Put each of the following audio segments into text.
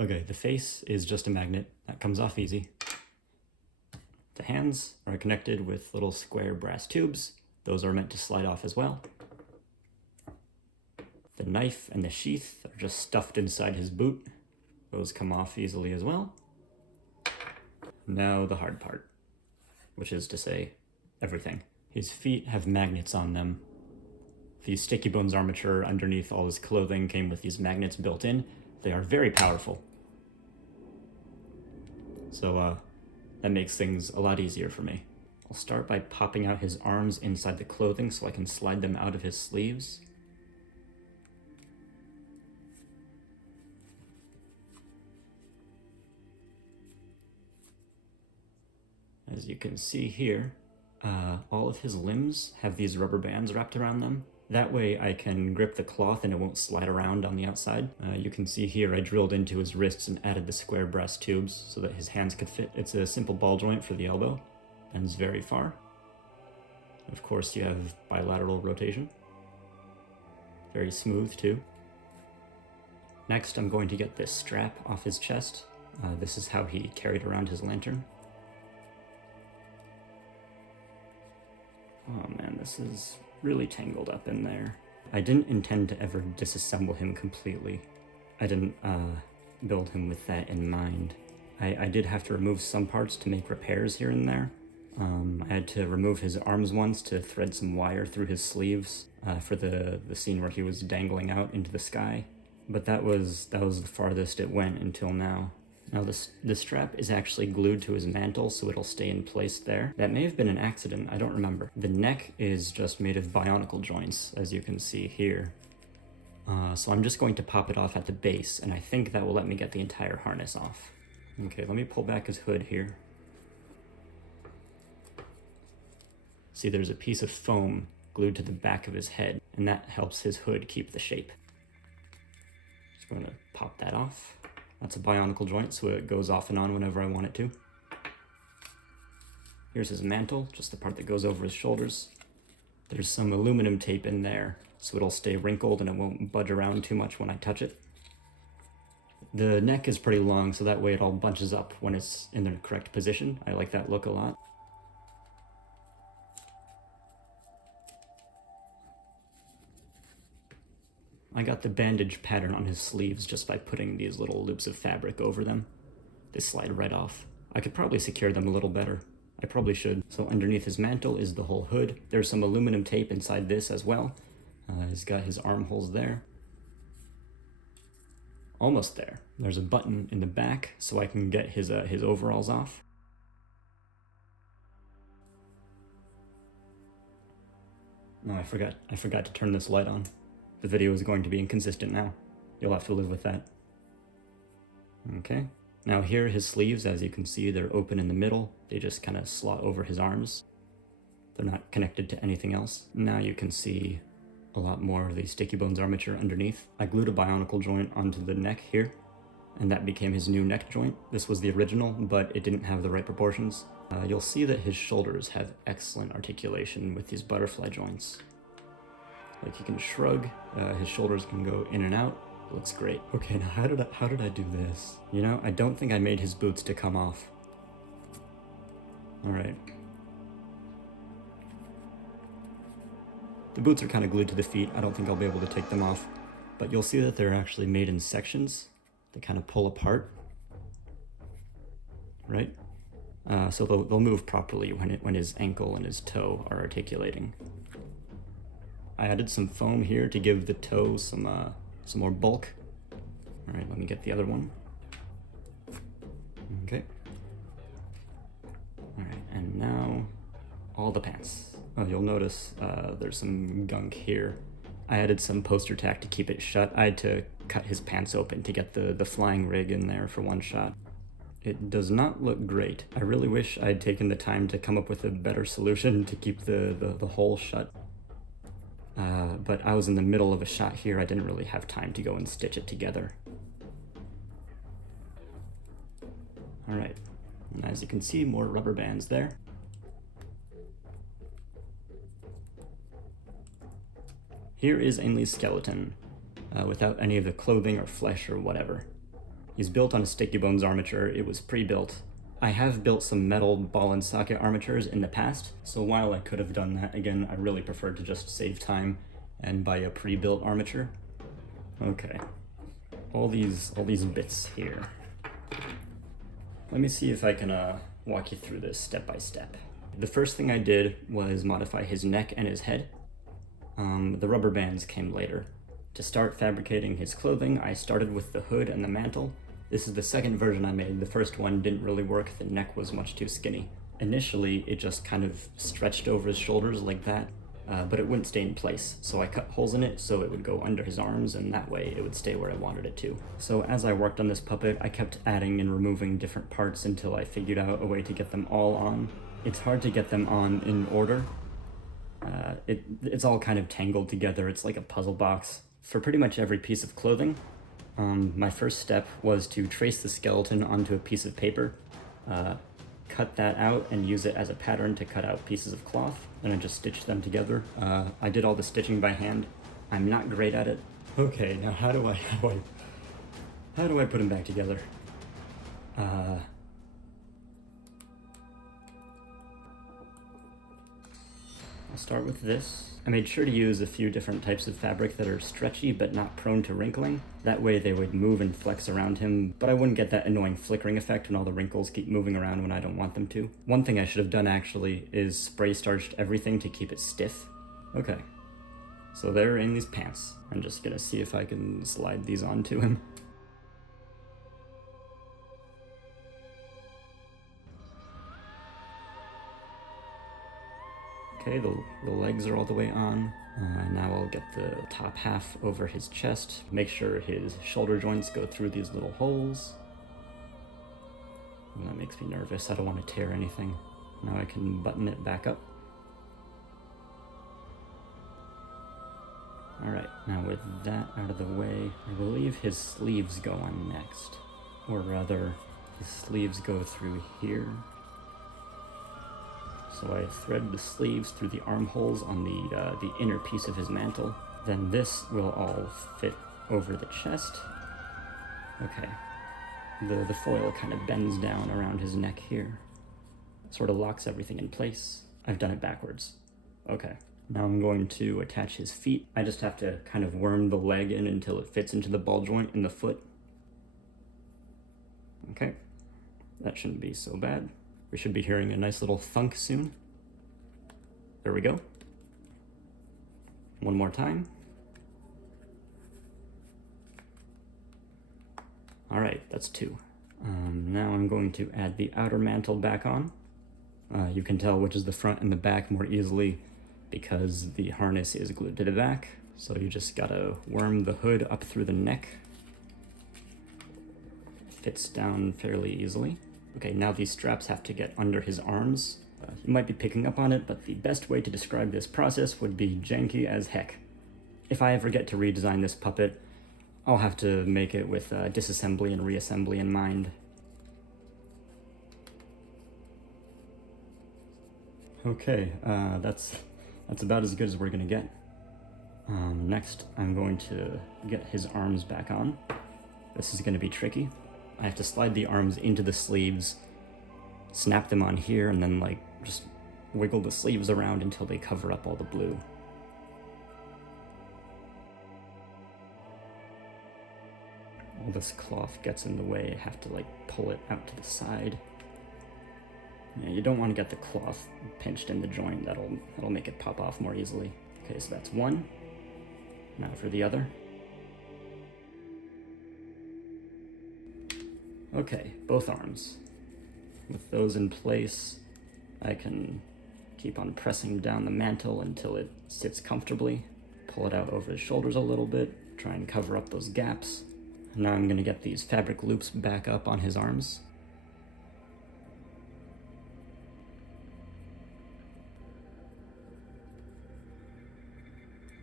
Okay, the face is just a magnet. That comes off easy. The hands are connected with little square brass tubes. Those are meant to slide off as well. The knife and the sheath are just stuffed inside his boot. Those come off easily as well. Now the hard part, which is to say, everything. His feet have magnets on them. The sticky bones armature underneath all his clothing came with these magnets built in. They are very powerful. So that makes things a lot easier for me. I'll start by popping out his arms inside the clothing so I can slide them out of his sleeves. As you can see here, all of his limbs have these rubber bands wrapped around them. That way I can grip the cloth and it won't slide around on the outside. You can see here I drilled into his wrists and added the square brass tubes so that his hands could fit. It's a simple ball joint for the elbow, bends very far. Of course you have bilateral rotation. Very smooth too. Next I'm going to get this strap off his chest. This is how he carried around his lantern. Oh man, this is really tangled up in there. I didn't intend to ever disassemble him completely. I didn't build him with that in mind. I did have to remove some parts to make repairs here and there. I had to remove his arms once to thread some wire through his sleeves for the scene where he was dangling out into the sky. But that was the farthest it went until now. Now the strap is actually glued to his mantle, so it'll stay in place there. That may have been an accident, I don't remember. The neck is just made of bionicle joints, as you can see here. So I'm just going to pop it off at the base, and I think that will let me get the entire harness off. Okay, let me pull back his hood here. See, there's a piece of foam glued to the back of his head, and that helps his hood keep the shape. Just going to pop that off. That's a bionicle joint, so it goes off and on whenever I want it to. Here's his mantle, just the part that goes over his shoulders. There's some aluminum tape in there, so it'll stay wrinkled and it won't budge around too much when I touch it. The neck is pretty long, so that way it all bunches up when it's in the correct position. I like that look a lot. I got the bandage pattern on his sleeves just by putting these little loops of fabric over them. They slide right off. I could probably secure them a little better. I probably should. So underneath his mantle is the whole hood. There's some aluminum tape inside this as well. He's got his armholes there. Almost there. There's a button in the back so I can get his overalls off. No, I forgot to turn this light on. The video is going to be inconsistent now. You'll have to live with that. Okay. Now here, his sleeves, as you can see, they're open in the middle. They just kind of slot over his arms. They're not connected to anything else. Now you can see a lot more of the sticky bones armature underneath. I glued a bionicle joint onto the neck here, and that became his new neck joint. This was the original, but it didn't have the right proportions. You'll see that his shoulders have excellent articulation with these butterfly joints. Like, he can shrug, his shoulders can go in and out. It looks great. Okay, now how did I do this? You know, I don't think I made his boots to come off. All right. The boots are kind of glued to the feet. I don't think I'll be able to take them off, but you'll see that they're actually made in sections. They kind of pull apart, right? So they'll move properly when his ankle and his toe are articulating. I added some foam here to give the toe some more bulk. All right, let me get the other one. Okay. All right, and now all the pants. Oh, you'll notice there's some gunk here. I added some poster tack to keep it shut. I had to cut his pants open to get the flying rig in there for one shot. It does not look great. I really wish I'd taken the time to come up with a better solution to keep the hole shut. But I was in the middle of a shot here. I didn't really have time to go and stitch it together. All right, and as you can see, more rubber bands there. Here is Ainley's skeleton, without any of the clothing or flesh or whatever. He's built on a sticky bones armature. It was pre-built. I have built some metal ball and socket armatures in the past, so while I could have done that again, I really preferred to just save time and buy a pre-built armature. Okay, all these bits here. Let me see if I can walk you through this step by step. The first thing I did was modify his neck and his head. The rubber bands came later. To start fabricating his clothing, I started with the hood and the mantle. This is the second version I made. The first one didn't really work. The neck was much too skinny. Initially, it just kind of stretched over his shoulders like that, but it wouldn't stay in place. So I cut holes in it so it would go under his arms, and that way it would stay where I wanted it to. So as I worked on this puppet, I kept adding and removing different parts until I figured out a way to get them all on. It's hard to get them on in order. It's all kind of tangled together. It's like a puzzle box. For pretty much every piece of clothing, my first step was to trace the skeleton onto a piece of paper, cut that out and use it as a pattern to cut out pieces of cloth, and I just stitched them together. I did all the stitching by hand. I'm not great at it. Okay, now how do I put him back together? I'll start with this. I made sure to use a few different types of fabric that are stretchy but not prone to wrinkling. That way they would move and flex around him, but I wouldn't get that annoying flickering effect when all the wrinkles keep moving around when I don't want them to. One thing I should have done actually is spray starched everything to keep it stiff. Okay, so they're in these pants. I'm just gonna see if I can slide these onto him. Okay, the legs are all the way on. Now I'll get the top half over his chest, make sure his shoulder joints go through these little holes. And that makes me nervous, I don't want to tear anything. Now I can button it back up. Alright, now with that out of the way, I believe his sleeves go on next. Or rather, his sleeves go through here. So I thread the sleeves through the armholes on the inner piece of his mantle. Then this will all fit over the chest. Okay. The foil kind of bends down around his neck here. Sort of locks everything in place. I've done it backwards. Okay. Now I'm going to attach his feet. I just have to kind of worm the leg in until it fits into the ball joint in the foot. Okay. That shouldn't be so bad. We should be hearing a nice little thunk soon. There we go. One more time. All right, that's two. Now I'm going to add the outer mantle back on. You can tell which is the front and the back more easily because the harness is glued to the back. So you just gotta worm the hood up through the neck. Fits down fairly easily. Okay, now these straps have to get under his arms. You might be picking up on it, but the best way to describe this process would be janky as heck. If I ever get to redesign this puppet, I'll have to make it with disassembly and reassembly in mind. Okay, that's about as good as we're gonna get. Next, I'm going to get his arms back on. This is gonna be tricky. I have to slide the arms into the sleeves, snap them on here, and then like just wiggle the sleeves around until they cover up all the blue. All this cloth gets in the way. I have to like pull it out to the side. Yeah, you don't want to get the cloth pinched in the joint. That'll make it pop off more easily. Okay, so that's one. Now for the other. Okay, both arms. With those in place, I can keep on pressing down the mantle until it sits comfortably. Pull it out over his shoulders a little bit, try and cover up those gaps. Now I'm gonna get these fabric loops back up on his arms.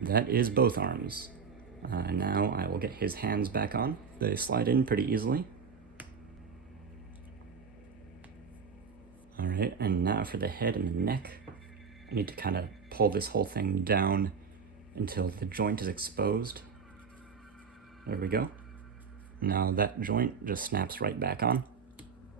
That is both arms. Now I will get his hands back on. They slide in pretty easily. Alright, and now for the head and the neck. I need to kind of pull this whole thing down until the joint is exposed. There we go. Now that joint just snaps right back on.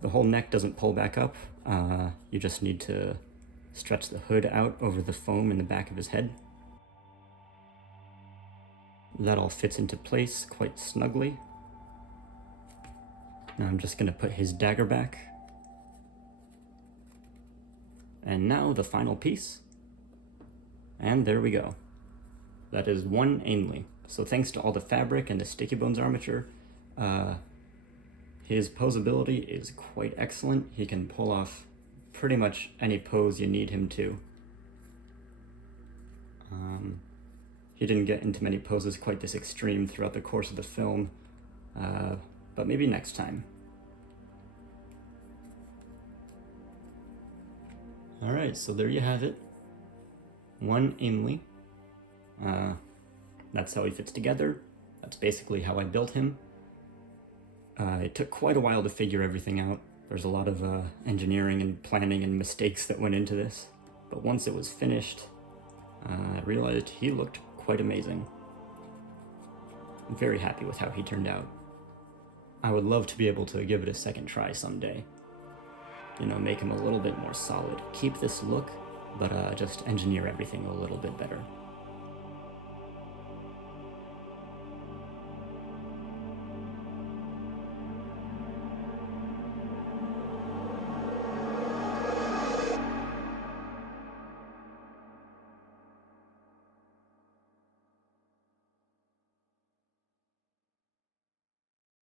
The whole neck doesn't pull back up. You just need to stretch the hood out over the foam in the back of his head. That all fits into place quite snugly. Now I'm just going to put his dagger back. And now the final piece. And there we go. That is one Ainley. So thanks to all the fabric and the sticky bones armature, his posability is quite excellent. He can pull off pretty much any pose you need him to. He didn't get into many poses quite this extreme throughout the course of the film, but maybe next time. Alright, so there you have it. One Ainley. That's how he fits together. That's basically how I built him. It took quite a while to figure everything out. There's a lot of engineering and planning and mistakes that went into this. But once it was finished, I realized he looked quite amazing. I'm very happy with how he turned out. I would love to be able to give it a second try someday. You know, make him a little bit more solid. Keep this look, but just engineer everything a little bit better.